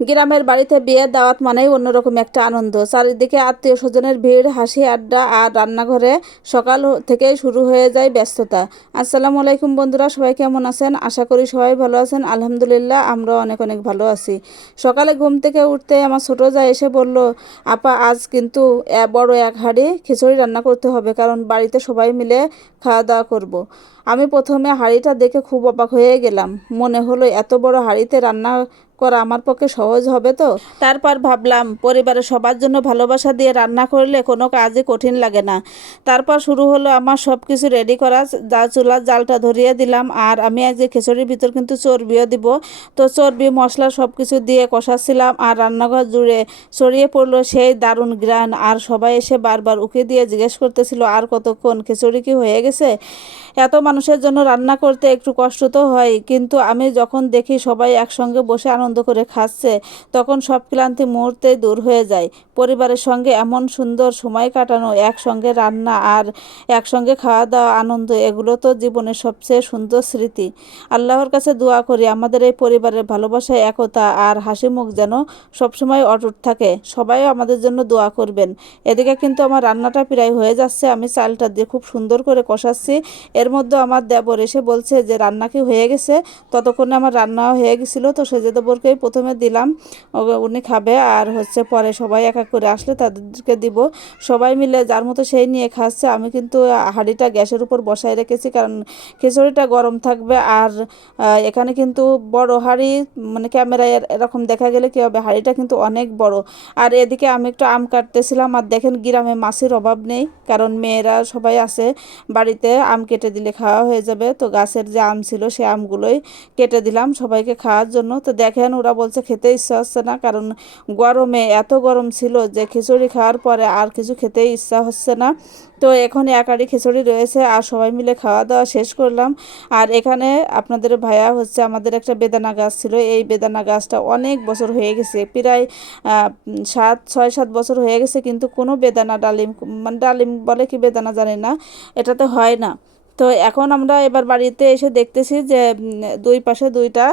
গ্রামের বাড়িতে বিয়ের দাওয়াত মানেই অন্যরকম একটা আনন্দ। চারিদিকে আত্মীয় স্বজনের ভিড়, হাসি আড্ডা, আর রান্নাঘরে সকাল থেকেই শুরু হয়ে যায় ব্যস্ততা। আসসালামু আলাইকুম বন্ধুরা, সবাই কেমন আছেন? আশা করি সবাই ভালো আছেন। আলহামদুলিল্লাহ, আমরাও অনেক অনেক ভালো আছি। সকালে ঘুম থেকে উঠতে আমার ছোটো যা এসে বলল, আপা আজ কিন্তু বড় এক হাঁড়ি খিচুড়ি রান্না করতে হবে, কারণ বাড়িতে সবাই মিলে খাওয়া দাওয়া করব। আমি প্রথমে হাঁড়িটা দেখে খুব অবাক হয়ে গেলাম। মনে হলো এত বড় হাঁড়িতে রান্না করা আমার পক্ষে সহজ হবে তো। তারপর ভাবলাম, পরিবারের সবার জন্য ভালোবাসা দিয়ে রান্না করলে কোনো কাজই কঠিন লাগে না। তারপর শুরু হলো আমার সব কিছু রেডি করা। চুলার জালটা ধরিয়ে দিলাম, আর আমি আজ খিচুড়ির ভিতর কিন্তু চর্বিও দিব। তো চর্বি মশলা সব কিছু দিয়ে কষাচ্ছিলাম, আর রান্নাঘর জুড়ে ছড়িয়ে পড়লো সেই দারুণ গ্রান। আর সবাই এসে বারবার উকি দিয়ে জিজ্ঞেস করতেছিল, আর কতক্ষণ, খিচুড়ি কি হয়ে গেছে? এত মানুষের জন্য রান্না করতে একটু কষ্ট তো হয়, কিন্তু আমি যখন দেখি সবাই একসঙ্গে বসে আনন্দ করে খাচ্ছে, তখন সব ক্লান্তি মুহূর্তেই দূর হয়ে যায়। পরিবারের সঙ্গে এমন সুন্দর সময় কাটানো, একসঙ্গে রান্না আর একসঙ্গে খাওয়া দাওয়া, আনন্দ, এগুলো তো জীবনের সবচেয়ে সুন্দর স্মৃতি। আল্লাহর কাছে দোয়া করি আমাদের এই পরিবারের ভালোবাসা, একতা আর হাসি মুখ যেন সবসময় অটুট থাকে। সবাই আমাদের জন্য দোয়া করবেন। এদিকে কিন্তু আমার রান্নাটা প্রায় হয়ে যাচ্ছে। আমি চালটা দিয়ে খুব সুন্দর করে কষাচ্ছি। এর মধ্যে আমার দেবর এসে বলছে যে রান্না কি হয়ে গেছে। ততক্ষণে আমার রান্নাও হয়ে গেছিলো, তো সেজে দেবরকেই প্রথমে দিলাম, উনি খাবে, আর পরে সবাই এক এক করে আসলে তাদেরকে দিব। সবাই মিলে যার মতো সেই নিয়ে খাচ্ছে। আমি কিন্তু হাঁড়িটা গ্যাসের উপর বসায় রেখেছি, কারণ খিচুড়িটা গরম থাকবে। আর এখানে কিন্তু বড় হাঁড়ি, মানে ক্যামেরায় এরকম দেখা গেলে কী হবে, হাঁড়িটা কিন্তু অনেক বড়। আর এদিকে আমি একটু আম কাটতেছিলাম, আর দেখেন গ্রামে মাছের অভাব নেই, কারণ মেয়েরা সবাই আছে বাড়িতে। আম কেটে দিলে খাওয়া হয়ে যাবে। তো গাছের যে আম ছিল সে আমগুলোই কেটে দিলাম সবাইকে খাওয়ার জন্য। তো দেখেন ওরা বলছে খেতে ইচ্ছা হচ্ছে না, কারণ গরমে, এত গরম ছিল যে খিচুড়ি খাওয়ার পরে আর কিছু খেতেই ইচ্ছা হচ্ছে না। তো এখন এক হাঁড়ি খিচুড়ি রয়েছে, আর সবাই মিলে খাওয়া দাওয়া শেষ করলাম। আর এখানে আপনাদের ভাইয়া আমাদের একটা বেদানা গাছ ছিল। এই বেদানা গাছটা অনেক বছর হয়ে গেছে, প্রায় 6-7 বছর হয়ে গেছে, কিন্তু কোনো বেদানা, ডালিম, মানে ডালিম বলে কি বেদানা জানি না, এটাতে হয় না। তো এখন আমরা এবার বাড়িতে এসে দেখতেছি যে দুই পাশে দুইটা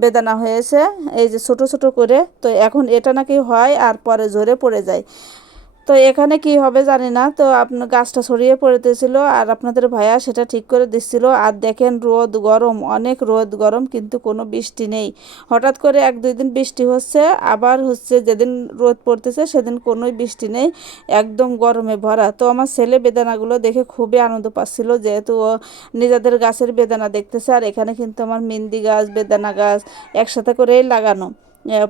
বেদানা হয়েছে, এই যে ছোট ছোট করে। তো এখন এটা নাকি হয় আর পরে ঝরে পড়ে যায়। তো এখানে কি হবে জানি না। তো আপনার গাছটা ছড়িয়ে পড়তেছিল, আর আপনাদের ভাইয়া সেটা ঠিক করে দিচ্ছিল। আর দেখেন রোদ গরম, অনেক রোদ গরম, কিন্তু কোনো বৃষ্টি নেই। হঠাৎ করে 1-2 দিন বৃষ্টি হচ্ছে, আবার যেদিন রোদ পড়তেছে সেদিন কোনোই বৃষ্টি নেই, একদম গরমে ভরা। তো আমার ছেলে বেদানাগুলো দেখে খুবই আনন্দ পাচ্ছিল, যেহেতু ও নিজেদের গাছের বেদানা দেখতেছে। আর এখানে কিন্তু আমার মেহেন্দি গাছ, বেদানা গাছ একসাথে করেই লাগানো।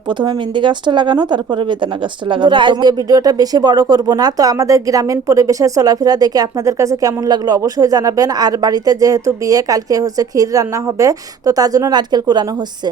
প্রথমে মেহেন্দি গাছটা লাগানো, তারপরে বেদানা গাছটা লাগানো। আজকে ভিডিওটা বেশি বড় করব না। তো আমাদের গ্রামীণ পরিবেশের চলাফেরা দেখে আপনাদের কাছে কেমন লাগলো অবশ্যই জানাবেন। আর বাড়িতে যেহেতু বিয়ে, কালকে ক্ষীর রান্না হবে, তো তার জন্য নারকেল কুড়ানো হচ্ছে।